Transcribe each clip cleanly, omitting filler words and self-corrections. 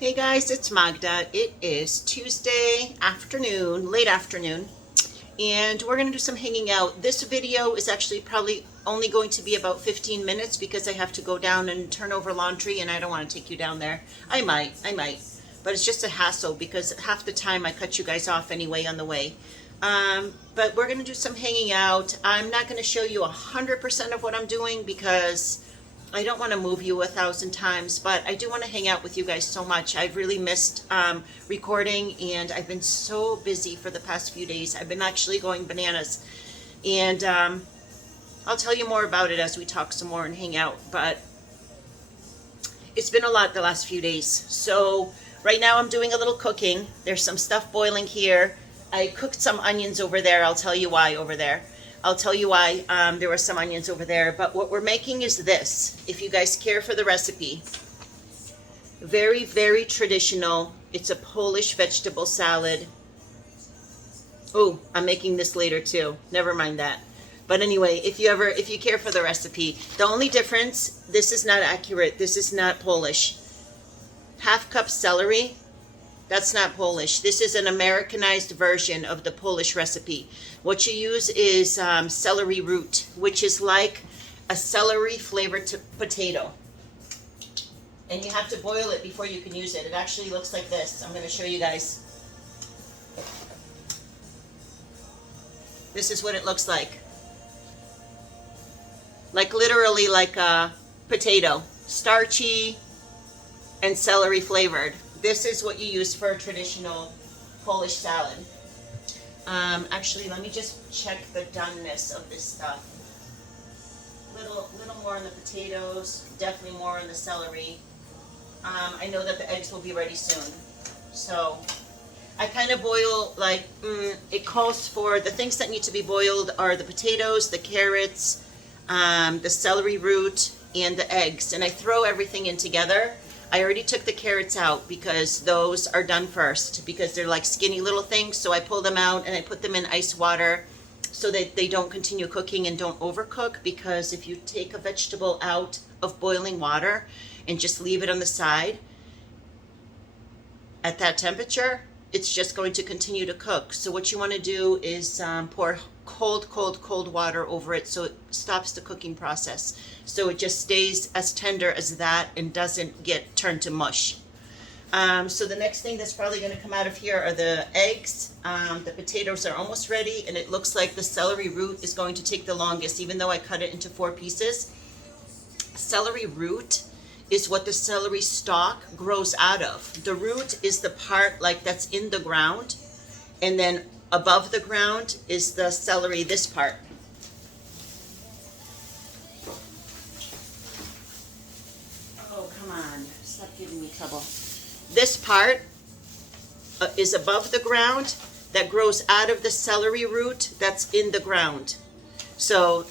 Hey guys, it's Magda. It is Tuesday afternoon, late afternoon, and we're going to do some hanging out. This video is actually probably only going to be about 15 minutes because I have to go down and turn over laundry and I don't want to take you down there. I might, but it's just a hassle because half the time I cut you guys off anyway on the way. But we're going to do some hanging out. I'm not going to show you 100% of what I'm doing because I don't want to move you 1,000 times, but I do want to hang out with you guys so much. I've really missed recording, and I've been so busy for the past few days. I've been actually going bananas, and I'll tell you more about it as we talk some more and hang out, but it's been a lot the last few days. So right now I'm doing a little cooking. There's some stuff boiling here. I cooked some onions over there. I'll tell you why over there. I'll tell you why there were some onions over there. But what we're making is this. If you guys care for the recipe, very, very traditional. It's a Polish vegetable salad. Oh, I'm making this later too. Never mind that. But anyway, if you care for the recipe, the only difference, this is not accurate. This is not Polish. Half cup celery. That's not Polish. This is an Americanized version of the Polish recipe. What you use is celery root, which is like a celery flavored potato. And you have to boil it before you can use it. It actually looks like this. I'm going to show you guys. This is what it looks like. Like literally like a potato. Starchy and celery flavored. This is what you use for a traditional Polish salad. Actually, let me just check the doneness of this stuff. Little more on the potatoes, definitely more on the celery. I know that the eggs will be ready soon. So I kind of boil like, it calls for, the things that need to be boiled are the potatoes, the carrots, the celery root, and the eggs. And I throw everything in together. I already took the carrots out because those are done first because they're like skinny little things. So I pull them out and I put them in ice water so that they don't continue cooking and don't overcook, because if you take a vegetable out of boiling water and just leave it on the side at that temperature, it's just going to continue to cook. So what you want to do is pour cold water over it so it stops the cooking process. So it just stays as tender as that and doesn't get turned to mush. So the next thing that's probably going to come out of here are the eggs. The potatoes are almost ready, and it looks like the celery root is going to take the longest, even though I cut it into 4 pieces. Celery root is what the celery stalk grows out of. The root is the part like that's in the ground, and then above the ground is the celery, this part. Oh, come on. Stop giving me trouble. This part is above the ground that grows out of the celery root that's in the ground. So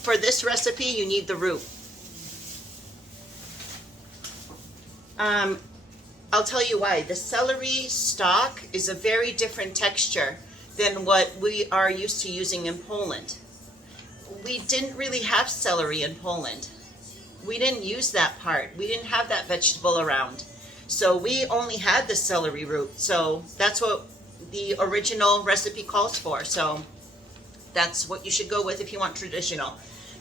for this recipe, you need the root. I'll tell you why. The celery stalk is a very different texture than what we are used to using in Poland. We didn't really have celery in Poland. We didn't use that part. We didn't have that vegetable around. So we only had the celery root. So that's what the original recipe calls for. So that's what you should go with if you want traditional.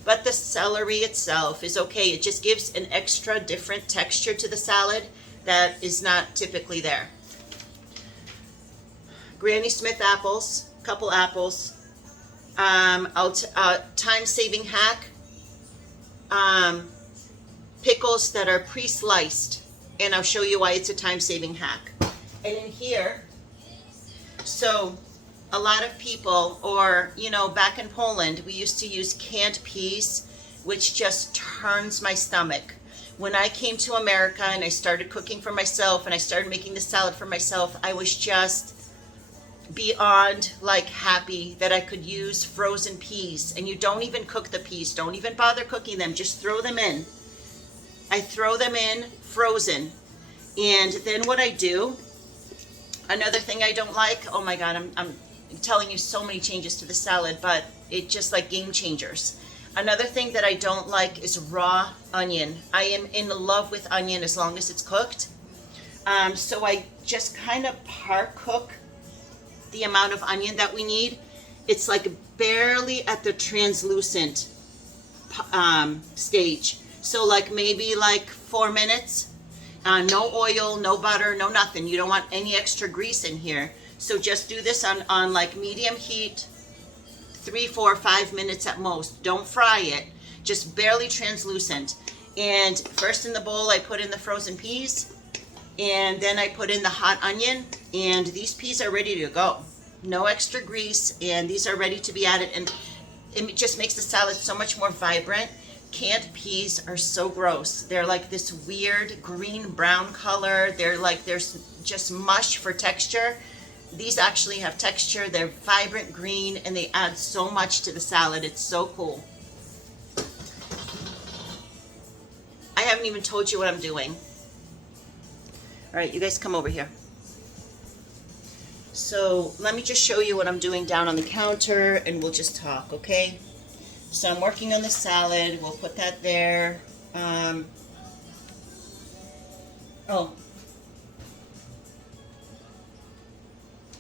But the celery itself is okay. It just gives an extra different texture to the salad that is not typically there. Granny Smith apples, couple apples. Time-saving hack. Pickles that are pre-sliced, and I'll show you why it's a time-saving hack. And in here, so a lot of people, or back in Poland, we used to use canned peas, which just turns my stomach. When I came to America and I started cooking for myself and I started making the salad for myself, I was just beyond like happy that I could use frozen peas. And you don't even cook the peas. Don't even bother cooking them. Just throw them in. I throw them in frozen. And then what I do, another thing I don't like, oh my God, I'm telling you so many changes to the salad, but it just like game changers. Another thing that I don't like is raw onion. I am in love with onion as long as it's cooked. So I just kind of par cook the amount of onion that we need. It's like barely at the translucent stage. So like maybe like 4 minutes. No oil, no butter, no nothing. You don't want any extra grease in here. So just do this on like medium heat, 3, 4, 5 minutes at most. Don't fry it, just barely translucent. And first in the bowl, I put in the frozen peas, and then I put in the hot onion, and these peas are ready to go. No extra grease, and these are ready to be added, and it just makes the salad so much more vibrant. Canned peas are so gross. They're like this weird green-brown color. They're like, there's just mush for texture. These actually have texture. They're vibrant green, and they add so much to the salad. It's so cool. I haven't even told you what I'm doing. All right, you guys come over here. So let me just show you what I'm doing down on the counter, and we'll just talk, okay? So I'm working on the salad. We'll put that there. Oh.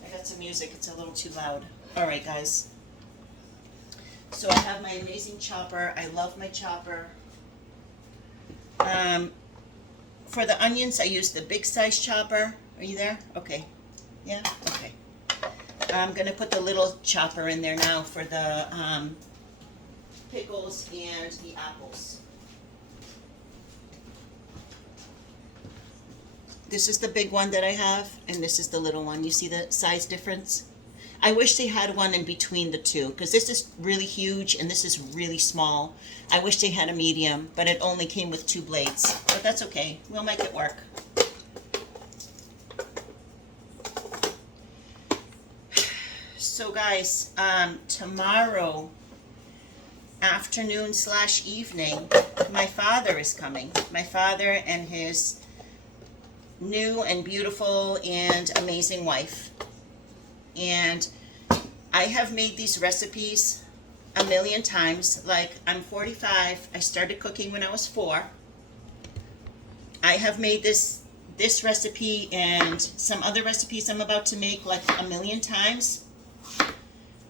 I got some music. It's a little too loud. All right, guys. So I have my amazing chopper. I love my chopper. For the onions, I use the big size chopper. Are you there? Okay. Yeah? Okay. I'm going to put the little chopper in there now for the pickles and the apples. This is the big one that I have, and this is the little one. You see the size difference? I wish they had one in between the two, because this is really huge and this is really small. I wish they had a medium, but it only came with 2 blades. But that's okay. We'll make it work. So guys, tomorrow afternoon / evening, my father is coming. My father and his new and beautiful and amazing wife. And I have made these recipes a million times. Like, I'm 45. I started cooking when I was 4. I have made this recipe and some other recipes I'm about to make like a million times.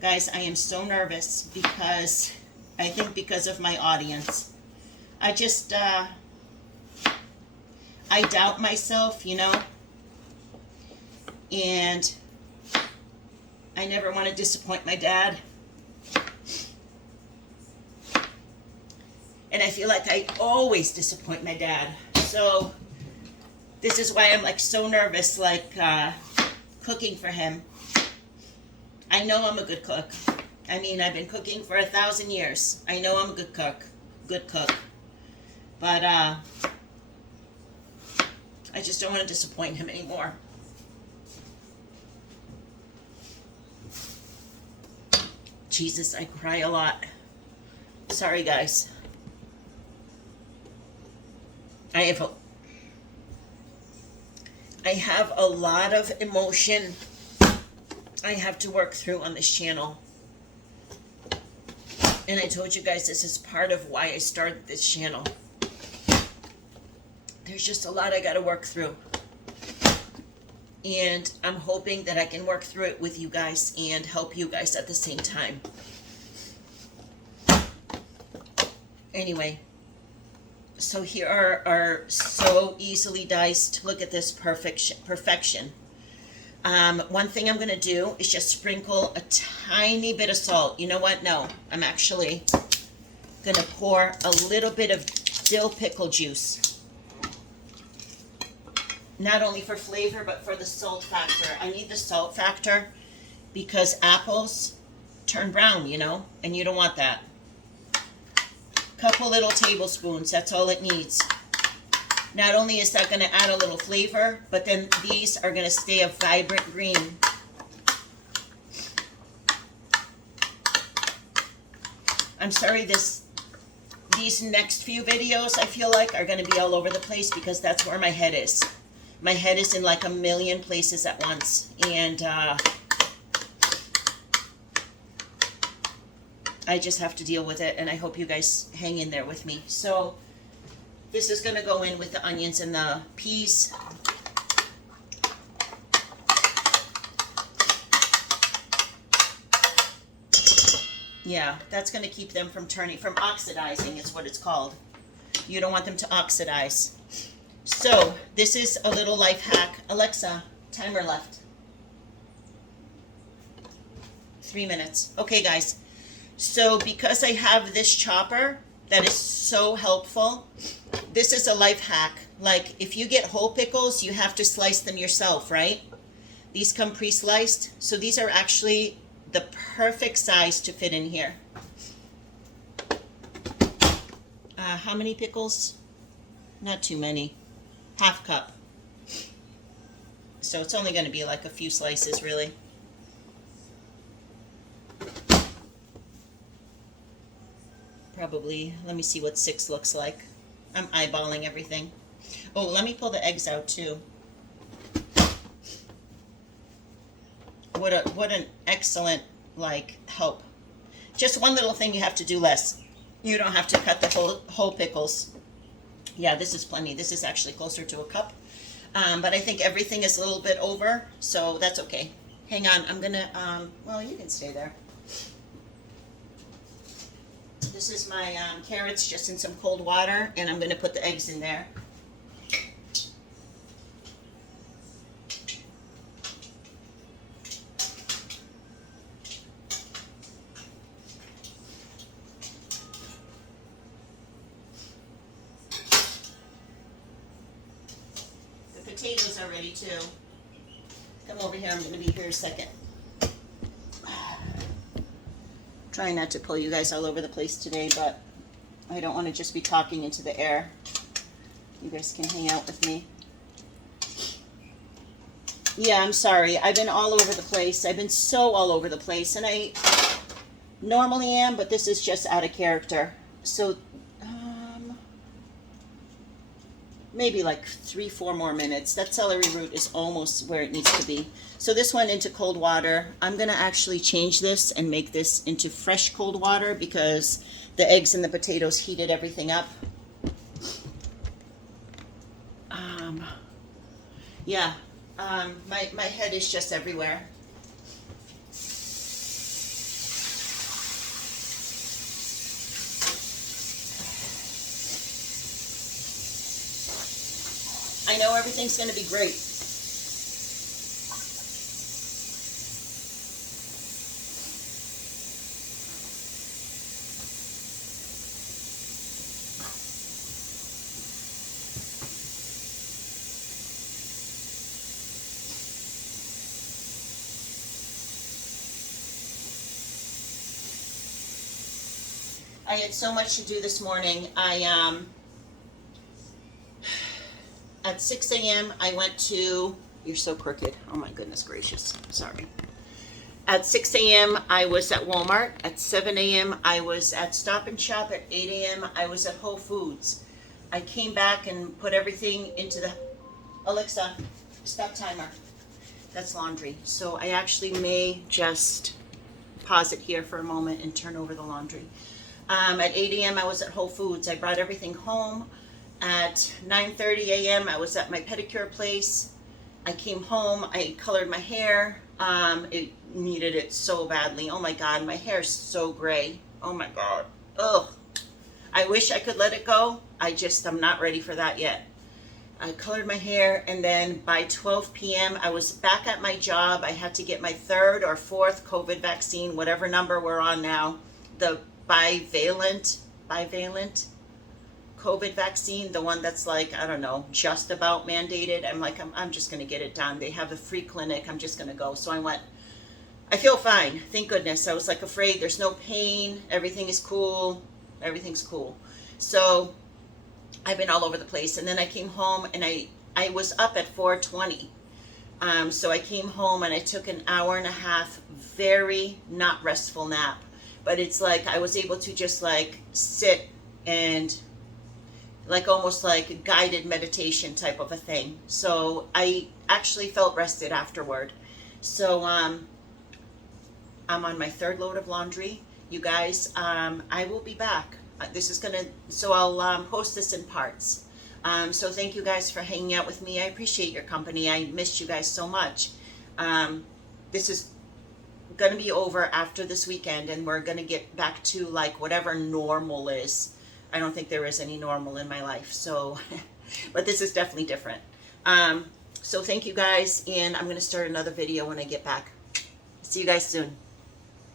Guys, I am so nervous because I think because of my audience. I just, I doubt myself, you know, and I never want to disappoint my dad. And I feel like I always disappoint my dad. So this is why I'm like so nervous, like cooking for him. I know I'm a good cook. I mean, I've been cooking for 1,000 years. I know I'm a good cook. But I just don't want to disappoint him anymore. Jesus, I cry a lot. Sorry, guys. I have a lot of emotion I have to work through on this channel. And I told you guys this is part of why I started this channel. There's just a lot I got to work through. And I'm hoping that I can work through it with you guys and help you guys at the same time. Anyway, so here are our so easily diced. Look at this perfection. One thing I'm going to do is just sprinkle a tiny bit of salt. You know what? No, I'm actually going to pour a little bit of dill pickle juice. Not only for flavor, but for the salt factor. I need the salt factor because apples turn brown, you know, and you don't want that. Couple little tablespoons, that's all it needs. Not only is that going to add a little flavor, but then these are going to stay a vibrant green. I'm sorry, these next few videos, I feel like, are going to be all over the place because that's where my head is. My head is in like a million places at once. And I just have to deal with it, and I hope you guys hang in there with me. So this is going to go in with the onions and the peas. Yeah, that's going to keep them from from oxidizing, is what it's called. You don't want them to oxidize. So this is a little life hack. Alexa, timer left. 3 minutes. Okay, guys. So because I have this chopper that is so helpful, this is a life hack. Like if you get whole pickles, you have to slice them yourself, right? These come pre-sliced. So these are actually the perfect size to fit in here. How many pickles? Not too many. Half cup. So it's only going to be like a few slices, really. Probably, let me see what 6 looks like. I'm eyeballing everything. Oh, let me pull the eggs out too. What an excellent help. Just one little thing you have to do less. You don't have to cut the whole pickles. Yeah, this is plenty. This is actually closer to a cup. But I think everything is a little bit over, so that's okay. Hang on, I'm gonna, well, you can stay there. This is my carrots just in some cold water, and I'm gonna put the eggs in there. Potatoes are ready too. Come over here, I'm going to be here a second. Trying not to pull you guys all over the place today, but I don't want to just be talking into the air. You guys can hang out with me. Yeah, I'm sorry. I've been all over the place. I've been so all over the place, and I normally am, but this is just out of character. So maybe like 3-4 more minutes. That celery root is almost where it needs to be. So this went into cold water. I'm gonna actually change this and make this into fresh cold water because the eggs and the potatoes heated everything up. Yeah, my head is just everywhere. I know everything's going to be great. I had so much to do this morning. At 6 a.m. I went to, you're so crooked. Oh my goodness gracious. Sorry. At 6 a.m. I was at Walmart. At 7 a.m. I was at Stop and Shop. At 8 a.m. I was at Whole Foods. I came back and put everything into the, Alexa, stop timer. That's laundry. So I actually may just pause it here for a moment and turn over the laundry. At 8 a.m. I was at Whole Foods. I brought everything home. At 9:30 a.m. I was at my pedicure place. I came home. I colored my hair. It needed it so badly. Oh my God, my hair is so gray. Oh my God. Ugh. I wish I could let it go. I'm not ready for that yet. I colored my hair, and then by 12 p.m. I was back at my job. I had to get my 3rd or 4th COVID vaccine, whatever number we're on now. The bivalent COVID vaccine, the one that's like, I don't know, just about mandated. I'm just going to get it done. They have a free clinic. I'm just going to go. So I went. I feel fine. Thank goodness. I was like afraid. There's no pain. Everything is cool. Everything's cool. So I've been all over the place. And then I came home and I was up at 4:20. So I came home and I took an hour and a half, very not restful nap. But it's like I was able to just like sit and like almost like a guided meditation type of a thing. So I actually felt rested afterward. So I'm on my 3rd load of laundry. You guys, I will be back. So I'll post this in parts. So thank you guys for hanging out with me. I appreciate your company. I missed you guys so much. This is going to be over after this weekend, and we're going to get back to like whatever normal is. I don't think there is any normal in my life. So, but this is definitely different. So thank you guys, and I'm going to start another video when I get back. See you guys soon.